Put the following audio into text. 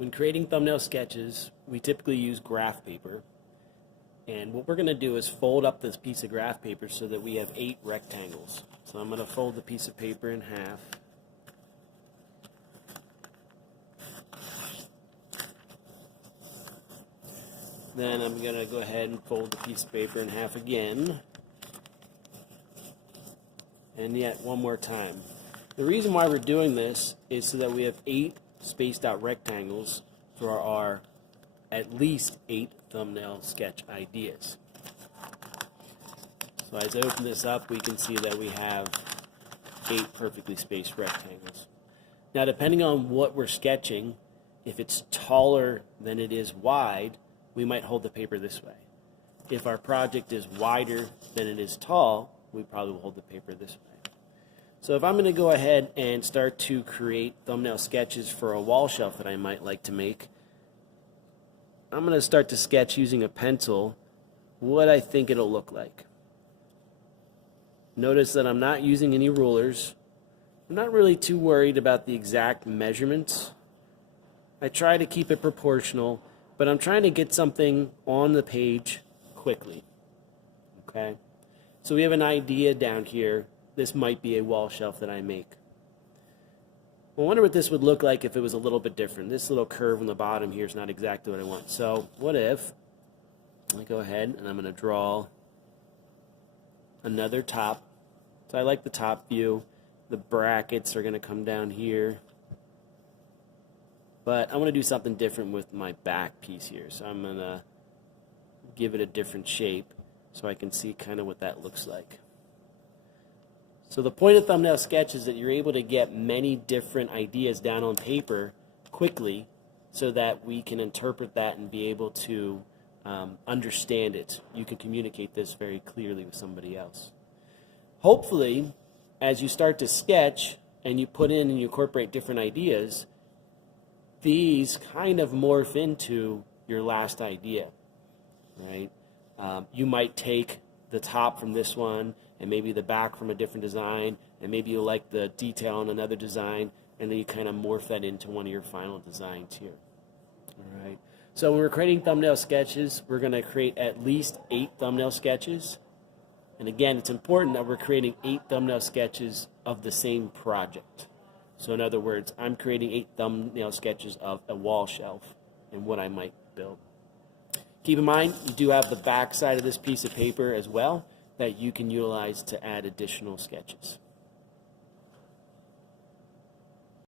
When creating thumbnail sketches, we typically use graph paper. And what we're going to do is fold up this piece of graph paper so that we have 8 rectangles. So I'm going to fold the piece of paper in half. Then I'm going to go ahead and fold the piece of paper in half again. And yet one more time. The reason why we're doing this is so that we have 8 spaced out rectangles for our at least 8 thumbnail sketch ideas. So as I open this up, we can see that we have 8 perfectly spaced rectangles. Now, depending on what we're sketching, if it's taller than it is wide, we might hold the paper this way. If our project is wider than it is tall, we probably will hold the paper this way. So if I'm going to go ahead and start to create thumbnail sketches for a wall shelf that I might like to make, I'm going to start to sketch using a pencil what I think it'll look like. Notice that I'm not using any rulers. I'm not really too worried about the exact measurements. I try to keep it proportional, but I'm trying to get something on the page quickly. Okay? So we have an idea down here. This might be a wall shelf that I make. I wonder what this would look like if it was a little bit different. This little curve on the bottom here is not exactly what I want. So what if I go ahead and I'm going to draw another top. So I like the top view. The brackets are going to come down here. But I want to do something different with my back piece here. So I'm going to give it a different shape so I can see kind of what that looks like. So the point of thumbnail sketch is that you're able to get many different ideas down on paper quickly so that we can interpret that and be able to understand it. You can communicate this very clearly with somebody else. Hopefully, as you start to sketch and you put in and you incorporate different ideas, these kind of morph into your last idea, right? You might take the top from this one and maybe the back from a different design, and maybe you like the detail on another design, and then you kind of morph that into one of your final designs here. All right. So when we're creating thumbnail sketches, we're going to create at least 8 thumbnail sketches. And again, it's important that we're creating 8 thumbnail sketches of the same project. So in other words, I'm creating 8 thumbnail sketches of a wall shelf and what I might build. Keep in mind, you do have the back side of this piece of paper as well that you can utilize to add additional sketches.